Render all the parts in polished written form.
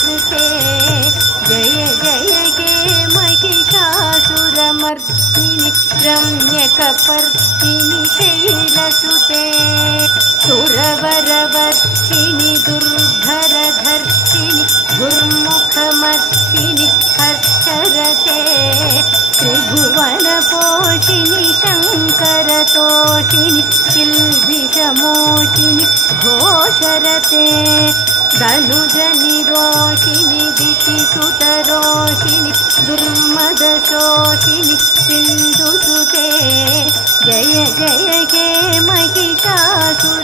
कृते जय जय हे महिषासुरमर्दिनि रम्यकपर्दिनि शैलसुते सुरवरवर्षिणि दुर्धरधर्षिणि दुर्मुखमर्षिणि हर्षरते त्रिभुवनपोषिणि शङ्करतोषिणि किल्बिषमोषिणि घोषरते धनुजनिरोषिणि दितिसुतरोषिणि दुर्मदशोषिणि सिन्धुसुते जय जय हे महिषासुरमर्दिनि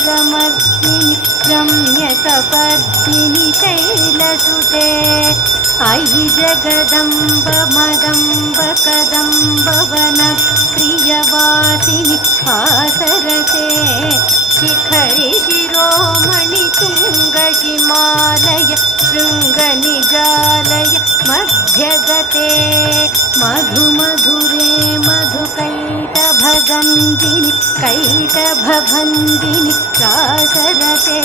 रम्यकपर्दिनि शैलसुते अयि जगदम्ब मदम्ब कदम्बवन प्रियवासिनि आसरते शिखरि शिरोमणि तुङ्ग हिमालय शृङ्गनिजालय मध्यगते मधुमधुरे मधुकैटभगन्धिनि कैटभबन्धिनि चासरते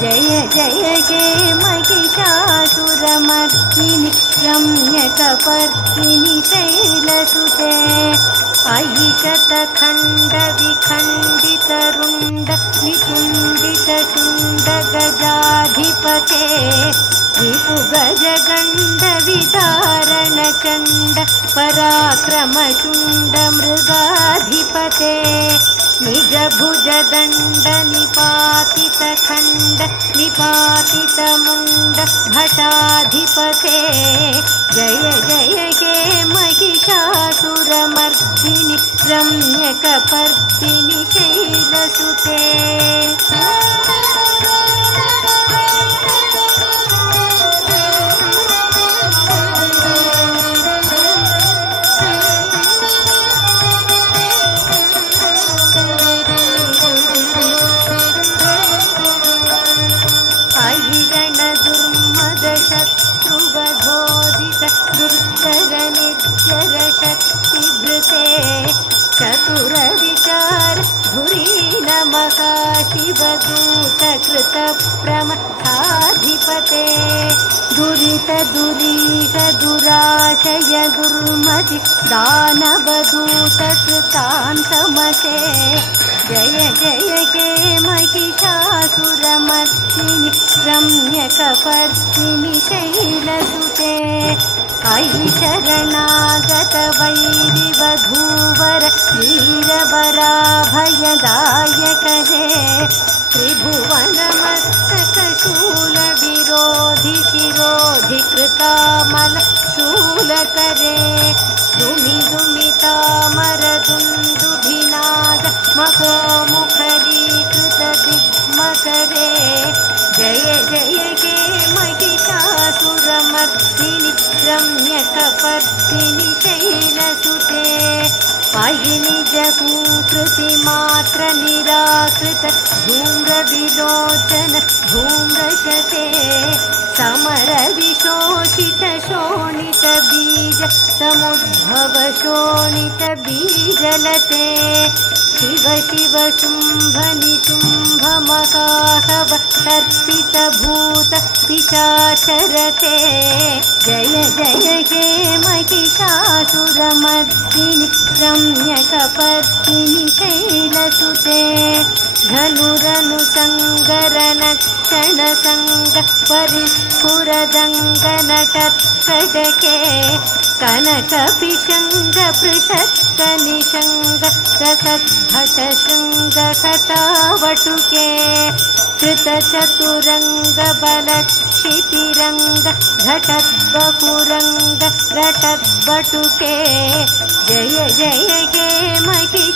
जय जय हे महिषासुरमर्दिनि रम्यकपर्दिनि शैलसुते अयि शतखण्डविखण्डितरुण्ड वितुण्डितशुण्ड गजाधिपते रिपुगजगण्डविदारणचण्ड पराक्रमशुण्ड मृगाधिपते निजभुजदण्ड निपातितखण्ड निपातितमुण्ड भटाधिपते जय जय हे महिषासुरमर्दिनि रम्यकपर्दिनि शैलसुते चतुरविचार धुरीनमः शिवदूतकृत प्रमथाधिपते दुरित दुरीश दुराशय दुर्मति दानवदूतकृतान्तमते जय जय हे महिषासुरमर्दिनि रम्यकपर्दिनि शैलसुते अयि शरणागत वैरिवधूवर वीरवराभयदायक हे त्रिभुवनमस्तकशूलविरोधि शिरोधि कृतामल शूलकरे दुमिदुमितामरदुन्दुभिनाद मखोमुखरीकृत दिग्मकरे जय जय हे महिषासुरमर्दिनि रम्यकपर्दिनि शैलसुते अयि निजहूकृतिमात्र निराकृत धूम्रविलोचन धूम्रशते समरविशोषित शोणित बीज समुद्भव शोणित बीजलते शिव शिव शुम्भ निशुम्भ मकाहव तर्पितभूत पिशाचरते जय जय हे महिषासुरमर्दिनि रम्यकपर्दिनि शैलसुते धनुरनुसङ्गरनक्षणसङ्ग परिस्फुरदङ्गनटत्कटके कनकपिशङ्ग पृषत्कनिशङ्ग रसद्भटशृङ्गकटावटुके कृतचतुरङ्गबलक्षितिरङ्ग घटद्बपुरङ्ग रटद्बटुके जय जय हे महिषासुरमर्दिनि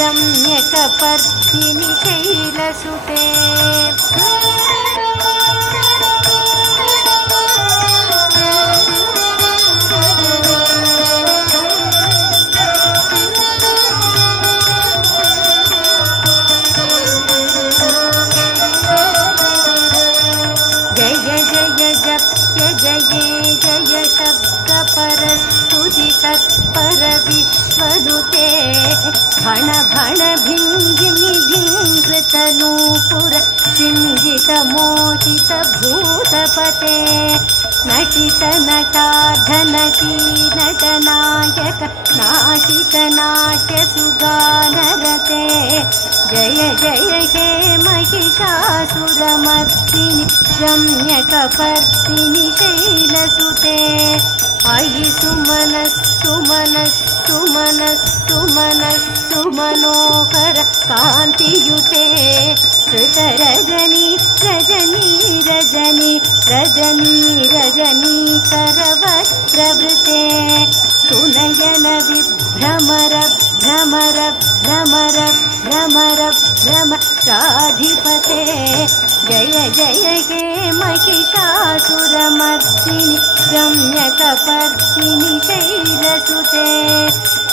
रम्यकपर्दिनि शैलसुते परविश्वदुते भण भण भिङ्गिनि भिङ्कृतनूपुर सिञ्जितमो भूतपते नटित नटार्धनटी नटनायक नाशित नाट्य सुगानरते जय जय हे महिषासुरमर्दिनि रम्यकपर्दिनि शैलसुते अयि सुमनस्सुमनस्सुमनस्सुमनोहर कान्तियुते श्रुतरजनी रजनी रजनी रजनी रजनीकरवक्त्रवृते सुनयन विभ्रमर भ्रमर भ्रमर भ्रमर भ्रमराधिपते जय जय हे महिषासुरमर्दिनि रम्यकपर्दिनि शैलसुते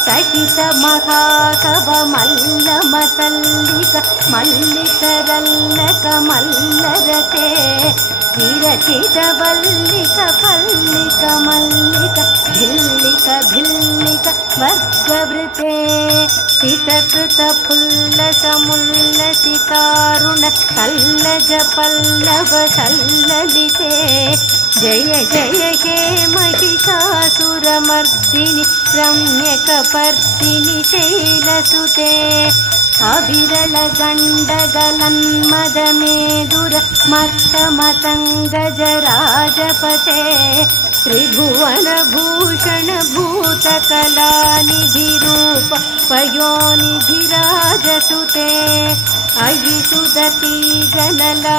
सहित महाकवमल्लमतल्लिक मल्लिकरल्लक मल्लरते विरचित वल्लिक पल्लिक मल्लिक भिल्लिक भिल्लिक वर्गवृते सितकृत फुल्लसमुल्लसितारुण सल्लज पल्लव सल्ललिते जय जय हे महिषासुरमर्दिनि रम्यकपर्दिनि शैलसुते अविरल गण्डगलन्मदमेदुर मत्तमतङ्गजराजपते त्रिभुवनभूषण भूतकलानिधिरूप पयोनिधिराजसुते अयि सुदती जनलालसमानस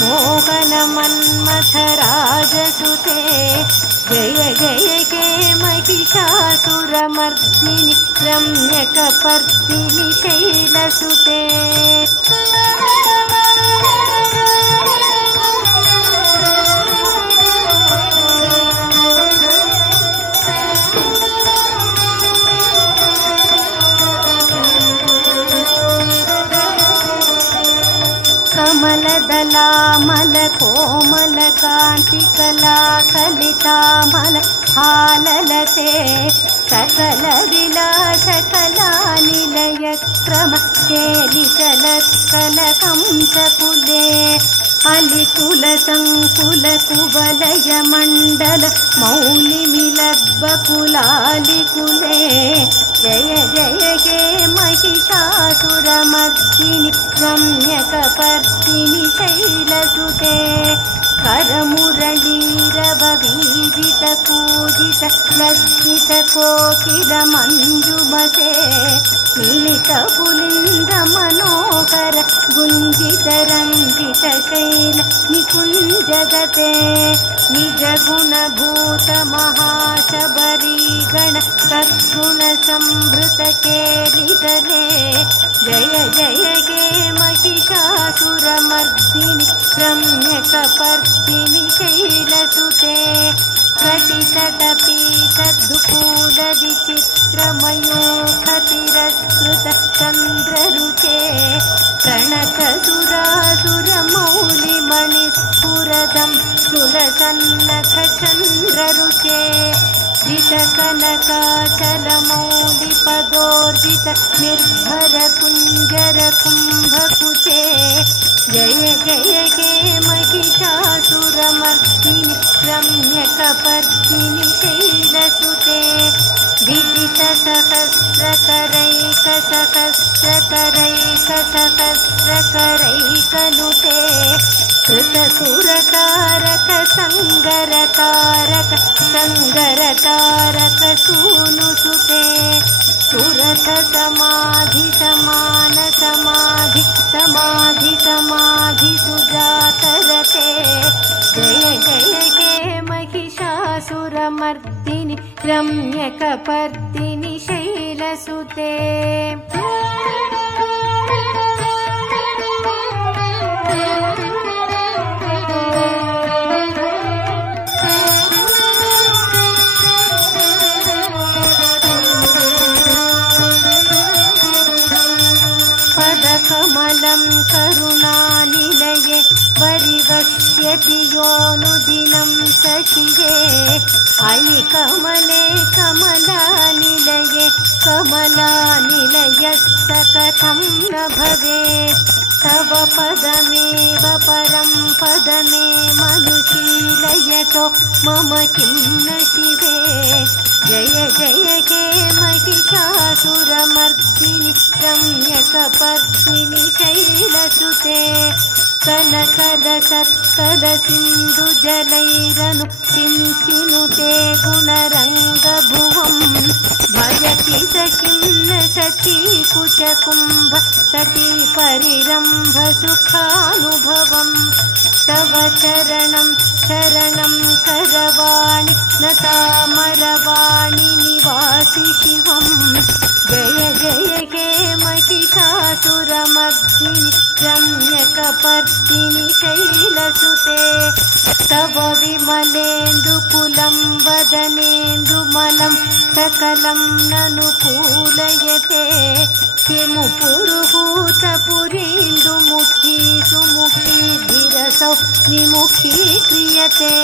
मोहनमन्मथराजसुते जय जय हे महिषासुरमर्दिनि रम्यकपर्दिनि शैलसुते कमलदलामल कोमल कान्तिकला कलितामल हाललते सकल विलास कला निलय क्रम केलिचलत्कल कंसकुले अलिकुल संकुल कुवलय मण्डल मौलिमिलद्बकुलालिकुले जय जय हे महिषासुरमर्दिनि रम्यकपर्दिनि शैलसुते करमुरलीरववीजित पूजित लज्जित कोकिल मञ्जुमते मिलित पुलिन्द मनोहर गुञ्जित रञ्जित शैल निकुञ्जगते निज गुणभूत महाशबरीगण सद्गुण संभृत केलिदले जय जय हे महिषासुरमर्दिनि रम्यकपर्दिनि शैलसुते घटितटपीतद्दुकूल विचित्रमयूखतिरस्कृत चन्द्ररुचे प्रणतसुरासुरमौलिमणिस्फुरदं सुलसन्नख चन्द्ररुचे जितकनकाचलमौलिपदोर्जित निर्भर कुञ्जर कुम्भकुचे जय जय हे महिषासुरमर्दिनि रम्यकपर्दिनि शैलसुते विदित सहस्रकरैकसहस्रकरैकसहस्रकरैकनुते कृतसुरकारक सङ्गरकारक सङ्गरतारक सूनुसुते सुरथ समाधि समान समाधि समाधि समाधि सुजातरते जय जय हे महिषासुरमर्दिनि रम्यकपर्दिनि शैलसुते पदकमलं करुणानिलये परिवस्यति योऽनुदिनं सशिवे अयि कमले कमलानिलये कमलानिलयस्य कथं न भवेत् तव पदमेव परं पदमे मनुशीलयतो मम किं न शिवे जय जय हे महिषासुरमर्दिनि रम्यकपर्दिनि शैलसुते कनकरसत्कलसिन्धुजलैरनु सिञ्चिनुते गुणरङ्गभुवम् भजति स किं न सचीकुचकुम्भ तटी परिरम्भ सुखानुभवम् तव चरणं शरणं करवाणि न तामरवाणि निवासि शिवम् जय जय हे महिषासुरमर्दिनि रम्यकपर्दिनि शैलसुते तव विमलेन्दुकुलं वदनेन्दुमलं सकलं ननुकूलयते किमु पुरुहूतपुरीन्दुमुखी सुमुखीभिरसौ विमुखी क्रियते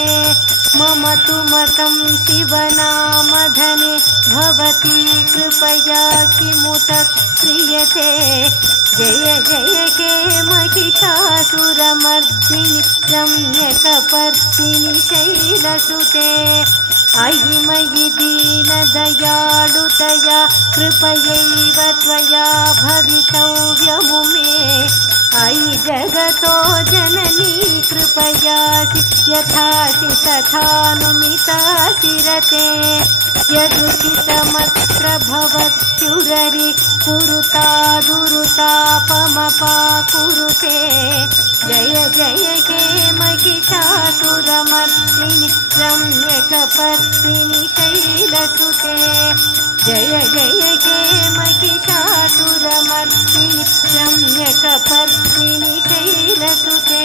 मम तु मतं शिवनामधने भवती कृपया किमुत क्रियते जय जय हे महिषासुरमर्दिनि रम्यकपर्दिनि शैलसुते अयि मयि दीनदयालुतया कृपयैव त्वया भवितव्यमुमे अयि जगतो जननी कृपयासि यथासि तथानुमितासि रते यदुचितमत्र भवत्युररि कुरुतादुरुतापमपाकुरुते जय जय हे महिषासुरमर्दिनि रम्यकपर्दिनि शैलसुते जय जय हे महिषासुरमर्दिनि रम्यकपर्दिनि शैलसुते।